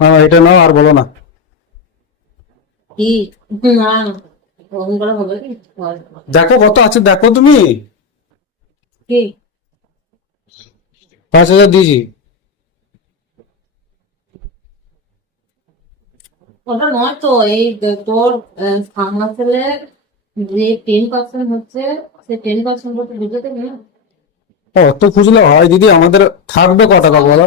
হ্যাঁ এটা নাও আর বলো না। দেখো কত আছে দেখো তুমি। পাঁচ হাজার দিয়েছি ওটা নয় তো এই তোর সামনা ছেলের যে টেন পার্সেন্ট হচ্ছে সে টেন পার্সেন্ট করতে বুঝে দেবে না অত খুঁজলে হয় দিদি আমাদের থাকবে ক টাকা বলো?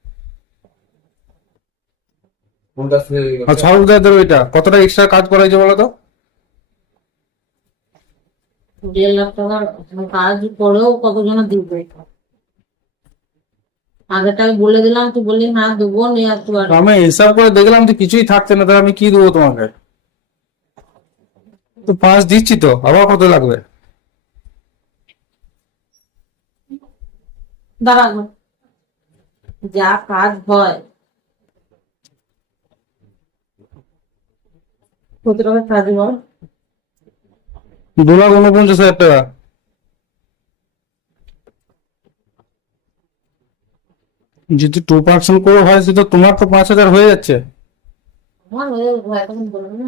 সরব দাদের ওইটা কতটা এক্সট্রা কাজ করা হয়েছে বলো তো দেড় লাখ টাকার কাজ করেও কতজনে দিবে? আগেরটাকে বলে দিলাম তুই বললি না দেবো নিয়ে আর। তুই আমি হিসাব করে দেখলাম যে কিছুই থাকছে না তাহলে আমি কি দেবো তোমাকে? তো পাঁচ দিচ্ছি তো আবার কত লাগবে? দাঁড়ানো যা কাজ হয় কত টাকা কাজ বল দু লাখ উনপঞ্চাশ হাজার টাকা। যদি টু পার্সেন্ট করে হয় সেটা তোমার তো পাঁচ হাজার হয়ে যাচ্ছে। আমার হয়ে যাবে, বলব না।